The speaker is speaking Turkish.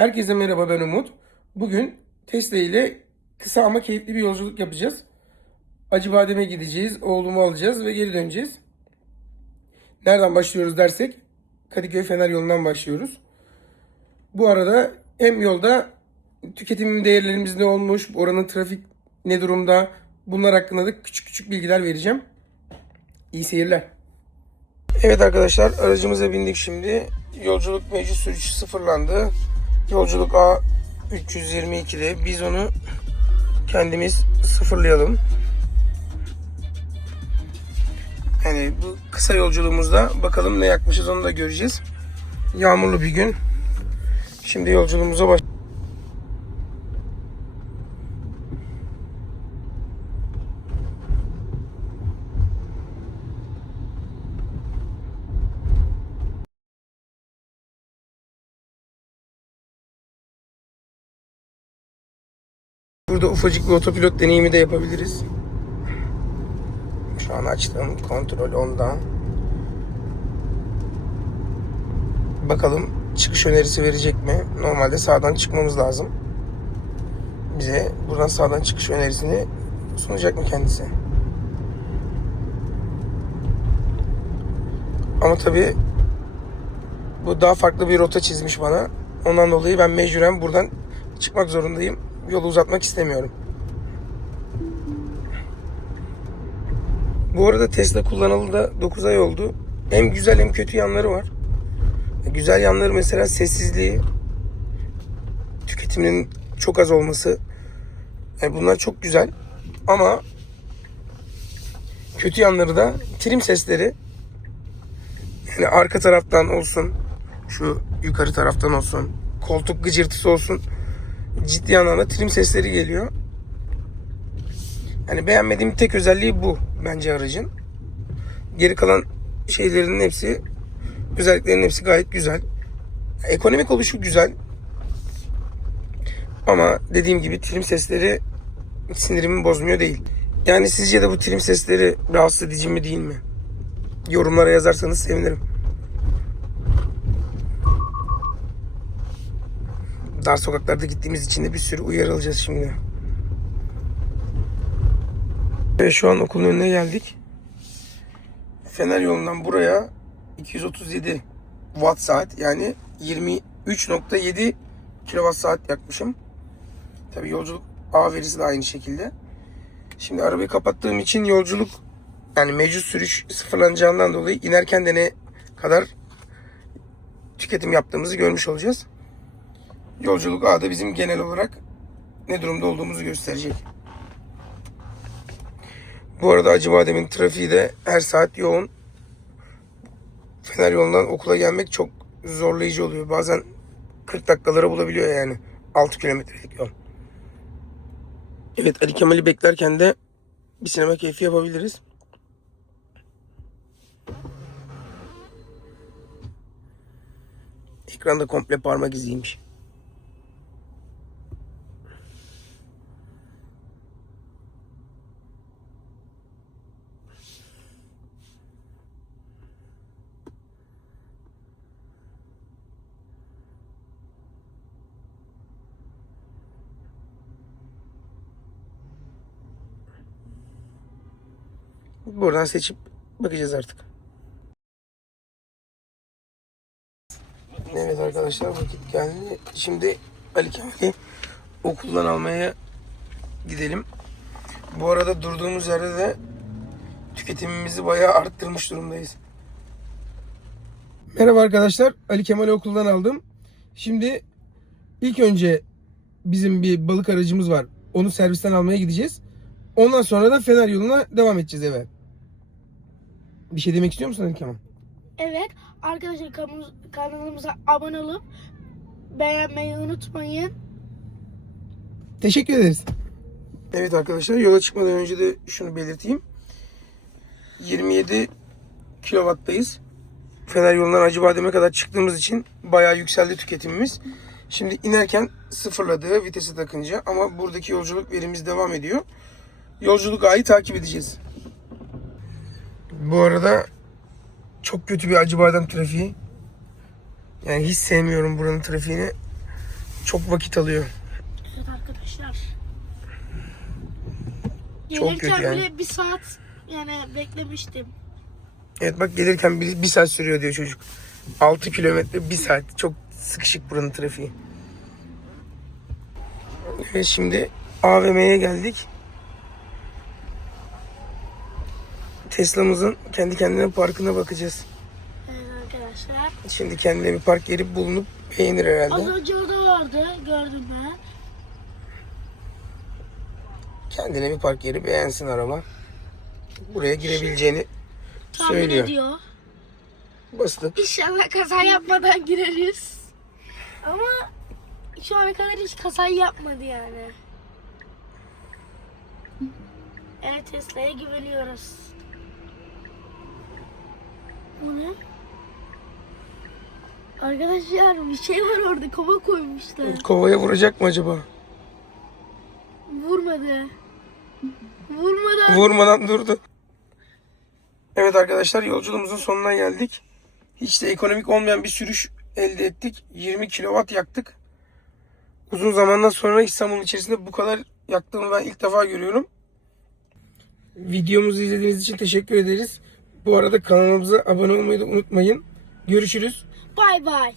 Herkese merhaba ben Umut. Bugün Tesla ile kısa ama keyifli bir yolculuk yapacağız. Acıbadem'e gideceğiz, oğlumu alacağız ve geri döneceğiz. Nereden başlıyoruz dersek Kadıköy Fener yolundan başlıyoruz. Bu arada hem yolda tüketim değerlerimiz ne olmuş, oranın trafik ne durumda bunlar hakkında da küçük küçük bilgiler vereceğim. İyi seyirler. Evet arkadaşlar aracımıza bindik şimdi. Yolculuk mevcut sürüş sıfırlandı. Yolculuk A 322'de biz onu kendimiz sıfırlayalım. Yani bu kısa yolculuğumuzda bakalım ne yakmışız onu da göreceğiz. Yağmurlu bir gün. Şimdi yolculuğumuza baş. Burada ufacık bir otopilot deneyimi de yapabiliriz. Şu an açtım. Kontrol onda. Bakalım çıkış önerisi verecek mi? Normalde sağdan çıkmamız lazım. Bize buradan sağdan çıkış önerisini sunacak mı kendisi? Ama tabii bu daha farklı bir rota çizmiş bana. Ondan dolayı ben mecburen buradan çıkmak zorundayım. Yolu uzatmak istemiyorum. Bu arada Tesla kullanalı da 9 ay oldu. Hem güzel hem kötü yanları var. Güzel yanları mesela sessizliği, tüketiminin çok az olması. Yani bunlar çok güzel. Ama kötü yanları da trim sesleri. Yani arka taraftan olsun, şu yukarı taraftan olsun, koltuk gıcırtısı olsun. Ciddi anlamda trim sesleri geliyor. Yani beğenmediğim tek özelliği bu bence aracın. Geri kalan şeylerin hepsi, özelliklerin hepsi gayet güzel. Ekonomik oluşu güzel. Ama dediğim gibi trim sesleri sinirimi bozmuyor değil. Yani sizce de bu trim sesleri rahatsız edici mi değil mi? Yorumlara yazarsanız sevinirim. Dar sokaklarda gittiğimiz için de bir sürü uyarı alacağız şimdi. Ve şu an okulun önüne geldik. Fener yolundan buraya 237 watt saat yani 23.7 kilowatt saat yakmışım. Tabi yolculuk A verisi de aynı şekilde. Şimdi arabayı kapattığım için yolculuk yani mevcut sürüş sıfırlanacağından dolayı inerken de ne kadar tüketim yaptığımızı görmüş olacağız. Yolculuk A'da bizim genel olarak ne durumda olduğumuzu gösterecek. Bu arada Acıbadem'in trafiği de her saat yoğun. Fener yolundan okula gelmek çok zorlayıcı oluyor. Bazen 40 dakikalara bulabiliyor yani. 6 kilometrelik yol. Evet Ali Kemal'i beklerken de bir sinema keyfi yapabiliriz. Ekranda komple parmak iziymiş. Buradan seçip bakacağız artık. Evet arkadaşlar vakit geldi. Şimdi Ali Kemal'i okuldan almaya gidelim. Bu arada durduğumuz yerde de tüketimimizi bayağı arttırmış durumdayız. Merhaba arkadaşlar. Ali Kemal'i okuldan aldım. Şimdi ilk önce bizim bir balık aracımız var. Onu servisten almaya gideceğiz. Ondan sonra da Fener yoluna devam edeceğiz eve. Bir şey demek istiyor musun Ali Kemal? Evet arkadaşlar kanalımız- kanalımıza abone olup beğenmeyi unutmayın. Teşekkür ederiz. Evet arkadaşlar yola çıkmadan önce de şunu belirteyim. 27 kilowattayız. Fener yolundan Acıbadem'e kadar çıktığımız için bayağı yükseldi tüketimimiz. Şimdi inerken sıfırladı vitesi takınca ama buradaki yolculuk verimiz devam ediyor. Yolculuk A'yı takip edeceğiz. Bu arada çok kötü bir Acıbadem trafiği. Yani hiç sevmiyorum buranın trafiğini. çok vakit alıyor. Evet arkadaşlar. Çok Gelirken kötü yani. bile bir saat yani beklemiştim. Evet bak gelirken bir, bir saat sürüyor diyor çocuk. 6 kilometre bir saat. Çok sıkışık buranın trafiği. Evet şimdi AVM'ye geldik. Tesla'mızın kendi kendine parkına bakacağız. Evet arkadaşlar. Şimdi kendine bir park yeri bulunup beğenir Az herhalde. önce orada vardı gördün mü? Kendine bir park yeri beğensin araba. Buraya girebileceğini Tahmin söylüyor. ediyor. Bastık. İnşallah kaza yapmadan gireriz. Ama şu ana kadar hiç kaza yapmadı yani. Evet Tesla'ya güveniyoruz. Bu ne? Arkadaşlar bir şey var orada kova koymuşlar. Kovaya vuracak mı acaba? Vurmadı. Vurmadan. Vurmadan durdu. Evet arkadaşlar yolculuğumuzun sonuna geldik. Hiç de ekonomik olmayan bir sürüş elde ettik. 20 kilowatt yaktık. Uzun zamandan sonra İstanbul'un içerisinde bu kadar yaktığımı ben ilk defa görüyorum. Videomuzu izlediğiniz için teşekkür ederiz. Bu arada kanalımıza abone olmayı da unutmayın. Görüşürüz. Bay bay.